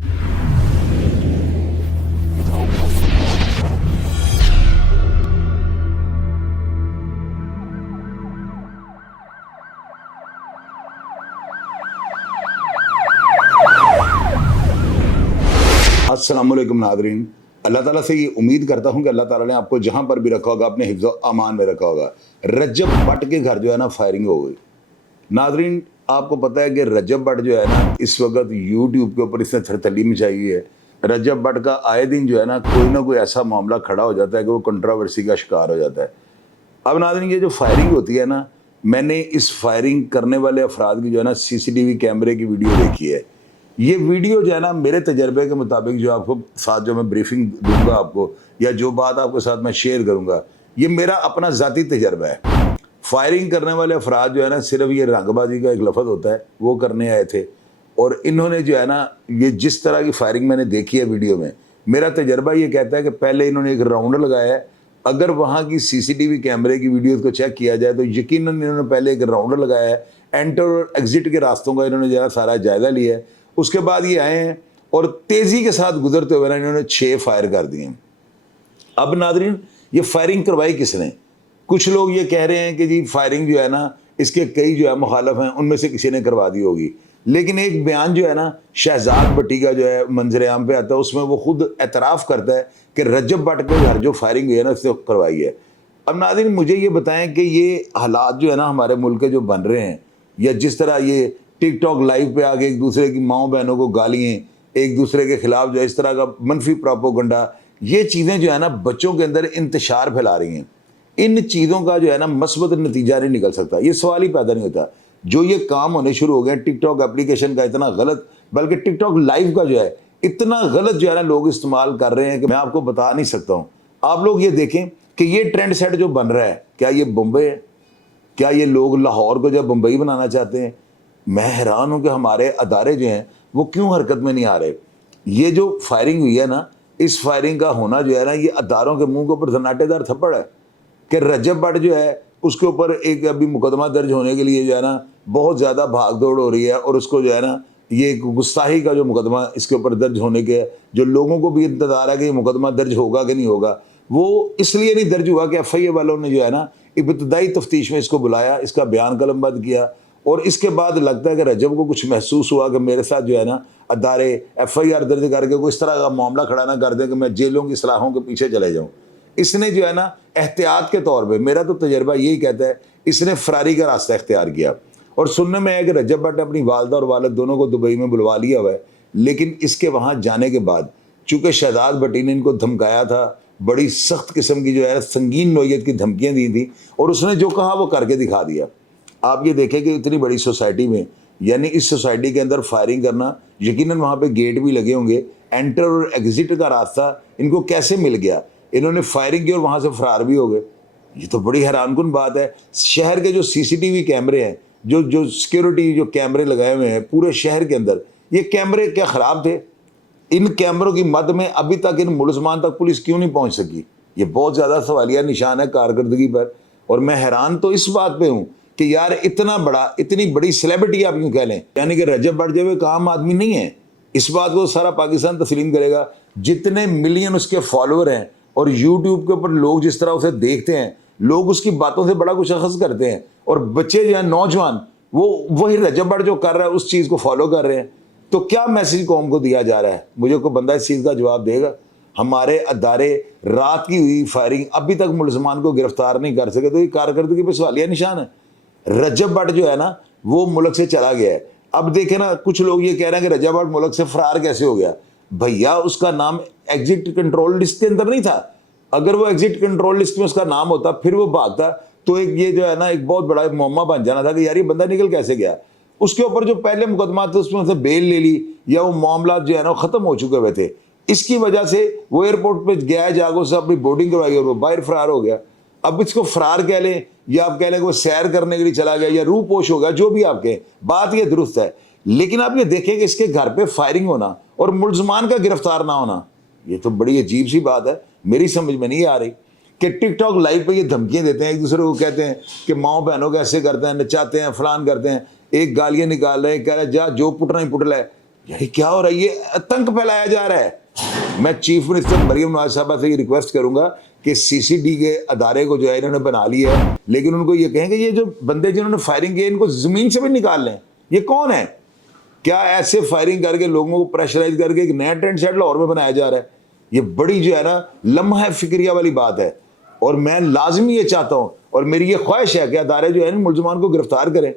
अस्सलामुअलैकुम नादरीन, अल्लाह ताला से ये उम्मीद करता हूँ कि अल्लाह ताला ने आपको जहाँ पर भी रखा होगा अपने हिफ्ज़ व अमान में रखा होगा। रजब भट्ट के घर जो है ना फायरिंग हो गई। नादरीन, आपको पता है कि रजब भट्ट जो है ना इस वक्त यूट्यूब के ऊपर इसने थरथली मचाई हुई है। रजब भट्ट का आए दिन जो है ना कोई ऐसा मामला खड़ा हो जाता है कि वो कंट्रोवर्सी का शिकार हो जाता है। अब नादरीन, ये जो फायरिंग होती है ना, मैंने इस फायरिंग करने वाले अफराद की जो है ना CCTV कैमरे की वीडियो देखी है। ये वीडियो जो है ना मेरे तजर्बे के मुताबिक जो आपको साथ जो मैं ब्रीफिंग दूंगा आपको या जो बात आपके साथ मैं शेयर करूंगा, ये मेरा अपना ज़ाती तजर्बा है। फायरिंग करने वाले अफराद जो है ना सिर्फ ये रंगबाजी का एक लफ्ज़ होता है, वो करने आए थे। और इन्होंने जो है ना ये जिस तरह की फायरिंग मैंने देखी है वीडियो में, मेरा तजर्बा ये कहता है कि पहले इन्होंने एक राउंड लगाया है। अगर वहाँ की CCTV कैमरे की वीडियो को चेक किया जाए तो यकीनन इन्होंने पहले एक राउंड लगाया है। एंटर और एग्जिट के रास्तों का इन्होंने जो है सारा जायज़ा लिया है। उसके बाद ये आए हैं और तेज़ी के साथ गुजरते हुए ना इन्होंने 6 फायर कर दिए। अब नादरीन, ये फायरिंग करवाई किसने? कुछ लोग ये कह रहे हैं कि जी फायरिंग जो है ना इसके कई जो है मुखालफ हैं, उनमें से किसी ने करवा दी होगी। लेकिन एक बयान जो है ना शहजाद भट्टी का जो है मंजर आम पे आता है, उसमें वो खुद एतराफ़ करता है कि रजब भट्ट के घर जो फायरिंग हुई है ना उसने करवाई है। अब नादरीन, मुझे ये बताएं कि ये हालात जो है ना हमारे मुल्क के जो बन रहे हैं, या जिस तरह ये टिकटॉक लाइव पे आके एक दूसरे की माँओं बहनों को गालियाँ, एक दूसरे के खिलाफ जो है इस तरह का मनफी प्रोपोगंडा, ये चीज़ें जो है ना बच्चों के अंदर इंतशार फैला रही हैं। इन चीज़ों का जो है ना मस्बत नतीजा नहीं निकल सकता, ये सवाल ही पैदा नहीं होता। जो ये काम होने शुरू हो गए टिकटॉक एप्लीकेशन का इतना गलत, बल्कि टिकटॉक लाइव का जो है इतना गलत जो है ना लोग इस्तेमाल कर रहे हैं कि मैं आपको बता नहीं सकता हूँ। आप लोग ये देखें कि ये ट्रेंड सेट जो बन रहा है, क्या ये बम्बई है? क्या ये लोग लाहौर को जब बम्बई बनाना चाहते हैं? मैं हैरान हूँ कि हमारे अदारे जो हैं वो क्यों हरकत में नहीं आ रहे। ये जो फायरिंग हुई है ना, इस फायरिंग का होना जो है ना ये अदारों के मुंह के ऊपर सन्नाटेदार थप्पड़ है कि रजब भट्ट जो है उसके ऊपर एक अभी मुकदमा दर्ज होने के लिए जो है ना बहुत ज़्यादा भाग दौड़ हो रही है। और उसको जो है ना ये गुस्ताही का जो मुकदमा इसके ऊपर दर्ज होने के जो लोगों को भी इंतज़ार है कि ये मुकदमा दर्ज होगा कि नहीं होगा, वो इसलिए नहीं दर्ज हुआ कि FIA वालों ने जो है ना इब्तदाई तफ्तीश में इसको बुलाया, इसका बयान कलमबंद किया। और इसके बाद लगता है कि रजब को कुछ महसूस हुआ कि मेरे साथ जो है ना अदारे FIR दर्ज करके कोई इस तरह का मामला खड़ा ना कर दें कि मैं जेलों की सलाहों के पीछे चले जाऊँ। इसने जो है ना एहतियात के तौर पे, मेरा तो तजर्बा यही कहता है, इसने फरारी का रास्ता इख्तियार किया। और सुनने में है कि रजब भट्ट अपनी वालदा और वालिद दोनों को दुबई में बुलवा लिया हुआ है। लेकिन इसके वहाँ जाने के बाद चूँकि शहजाद भट्टी ने इनको धमकाया था, बड़ी सख्त किस्म की जो है संगीन नोयत की धमकियाँ दी थी, और उसने जो कहा वो करके दिखा दिया। आप ये देखें कि इतनी बड़ी सोसाइटी में, यानी इस सोसाइटी के अंदर फायरिंग करना, यकीनन वहाँ पे गेट भी लगे होंगे, एंटर और एग्जिट का रास्ता इनको कैसे मिल गया? इन्होंने फायरिंग की और वहाँ से फरार भी हो गए। ये तो बड़ी हैरानकुन बात है। शहर के जो CCTV कैमरे हैं, जो सिक्योरिटी जो कैमरे लगाए हुए हैं पूरे शहर के अंदर, ये कैमरे क्या ख़राब थे? इन कैमरों की मद में अभी तक इन मुलजमान तक पुलिस क्यों नहीं पहुँच सकी? ये बहुत ज़्यादा सवालिया निशान है कारकर्दगी पर। और मैं हैरान तो इस बात पे हूँ कि यार इतनी बड़ी सेलिब्रिटी आप यूँ कह लें, यानी कि रजब भट्ट जो एक आम आदमी नहीं है। इस बात को सारा पाकिस्तान तस्लीम करेगा। जितने मिलियन उसके फॉलोअर हैं और यूट्यूब के ऊपर लोग जिस तरह उसे देखते हैं, लोग उसकी बातों से बड़ा कुछ अखज़ करते हैं। और बच्चे जो हैं, नौजवान, वो वही रजब भट्ट जो कर रहा है उस चीज़ को फॉलो कर रहे हैं। तो क्या मैसेज कौम को दिया जा रहा है? मुझे कोई बंदा इस चीज़ का जवाब देगा? हमारे अदारे रात की हुई फायरिंग अभी तक मुलजमान को गिरफ्तार नहीं कर सके, तो ये कारकर्दगी पे सवालिया निशान है। रजब भट्ट जो है ना वो मुल्क से चला गया है। अब देखे ना, कुछ लोग ये कह रहे हैं कि रजब भट्ट मुल्क से फरार कैसे हो गया? भैया, उसका नाम एग्जिट कंट्रोल लिस्ट के अंदर नहीं था। अगर वो एग्जिट कंट्रोल लिस्ट में उसका नाम होता फिर वो भागता, तो एक ये जो है ना एक बहुत बड़ा मुअम्मा बन जाना था कि यार ये बंदा निकल कैसे गया। उसके ऊपर जो पहले मुकदमा थे उसमें से बेल ले ली, या वो मामला जो है ना ख़त्म हो चुके हुए थे। इसकी वजह से वो एयरपोर्ट पे गया, जागो से अपनी बोर्डिंग करवाई और वो बाहर फरार हो गया। अब इसको फरार कह लें या आप कह लें कि वो सैर करने के लिए चला गया या रूपोश हो गया, जो भी आप कहें, बात ये दुरुस्त है। लेकिन आप ये देखें कि इसके घर पे फायरिंग होना और मुलजमान का गिरफ्तार ना होना, ये तो बड़ी अजीब सी बात है। मेरी समझ में नहीं आ रही कि टिकटॉक लाइव पे ये धमकियाँ देते हैं, एक दूसरे को कहते हैं कि माओ बहनों को ऐसे करते हैं, नचाते हैं, फलान करते हैं, एक गालियाँ निकाल रहे हैं, कह रहे हैं जा जो पुटना ही पुटला है। یہی کیا ہو رہا ہے؟ یہ آتنک پھیلایا جا رہا ہے. میں چیف منسٹر مریم نواز صاحبہ سے یہ ریکویسٹ کروں گا کہ سی سی ڈی کے ادارے کو جو ہے انہوں نے بنا لیا ہے, لیکن ان کو یہ کہیں کہ یہ جو بندے جنہوں نے فائرنگ کی ان کو زمین سے بھی نکال لیں. یہ کون ہے؟ کیا ایسے فائرنگ کر کے لوگوں کو پریشرائز کر کے ایک نیا ٹینٹ سیٹ لاہور میں بنایا جا رہا ہے؟ یہ بڑی جو ہے نا لمحہ فکریہ والی بات ہے, اور میں لازمی یہ چاہتا ہوں اور میری یہ خواہش ہے کہ ادارے جو ہے ملزمان کو گرفتار کریں.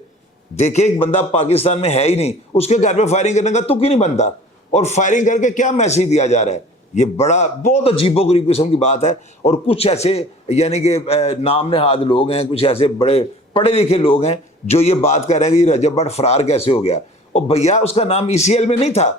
دیکھیں ایک بندہ پاکستان میں ہے ہی نہیں, اس کے گھر پہ فائرنگ کرنے کا تو کیوں نہیں بنتا, اور فائرنگ کر کے کیا میسیج دیا جا رہا ہے؟ یہ بڑا بہت عجیب و غریب قسم کی بات ہے. اور کچھ ایسے یعنی کہ نام نہاد لوگ ہیں, کچھ ایسے بڑے پڑھے لکھے لوگ ہیں جو یہ بات کر رہے ہیں کہ یہ رجب بٹ فرار کیسے ہو گیا. اور بھیا اس کا نام ای سی ایل میں نہیں تھا,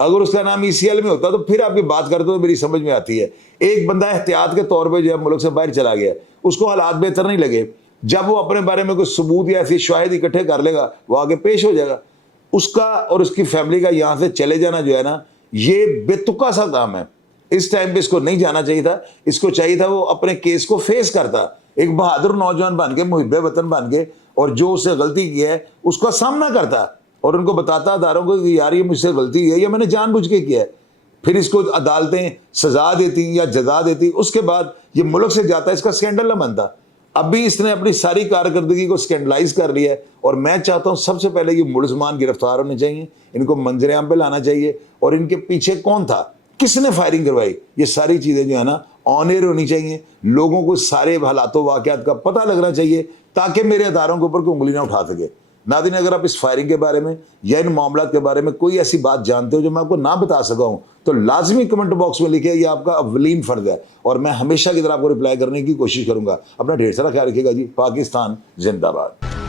اگر اس کا نام ای سی ایل میں ہوتا تو پھر آپ کی بات کرتے تو میری سمجھ میں آتی ہے. ایک بندہ احتیاط کے طور پہ جو ہے ملک سے باہر چلا گیا, اس کو حالات بہتر نہیں لگے, جب وہ اپنے بارے میں کوئی ثبوت یا ایسی شواہد اکٹھے کر لے گا وہ آگے پیش ہو جائے گا. اس کا اور اس کی فیملی کا یہاں سے چلے جانا جو ہے نا, یہ بے تکا سا کام ہے. اس ٹائم پہ اس کو نہیں جانا چاہیے تھا, اس کو چاہیے تھا وہ اپنے کیس کو فیس کرتا, ایک بہادر نوجوان بن کے, محب وطن بن کے, اور جو اس سے غلطی کی ہے اس کا سامنا کرتا اور ان کو بتاتا اداروں کو کہ یار یہ مجھ سے غلطی ہے یا میں نے جان بوجھ کے کیا ہے. پھر اس کو عدالتیں سزا دیتی یا جزا دیتی, اس کے بعد یہ ملک سے جاتا, اس کا سکینڈل نہ بنتا. ابھی اس نے اپنی ساری کارکردگی کو سکینڈلائز کر لیا ہے, اور میں چاہتا ہوں سب سے پہلے یہ ملزمان گرفتار ہونے چاہیے, ان کو منظر عام پہ لانا چاہیے, اور ان کے پیچھے کون تھا, کس نے فائرنگ کروائی, یہ ساری چیزیں جو ہے نا آن ایئر ہونی چاہیے. لوگوں کو سارے حالات و واقعات کا پتہ لگنا چاہیے تاکہ میرے اداروں کے اوپر کوئی انگلی نہ اٹھا سکے. ناظرین, اگر آپ اس فائرنگ کے بارے میں یا ان معاملات کے بارے میں کوئی ایسی بات جانتے ہو جو میں آپ کو نہ بتا سکا ہوں تو لازمی کمنٹ باکس میں لکھیں, یہ آپ کا اولین فرض ہے, اور میں ہمیشہ کی طرح آپ کو رپلائی کرنے کی کوشش کروں گا. اپنا ڈھیر سارا خیال رکھیے گا جی. پاکستان زندہ باد.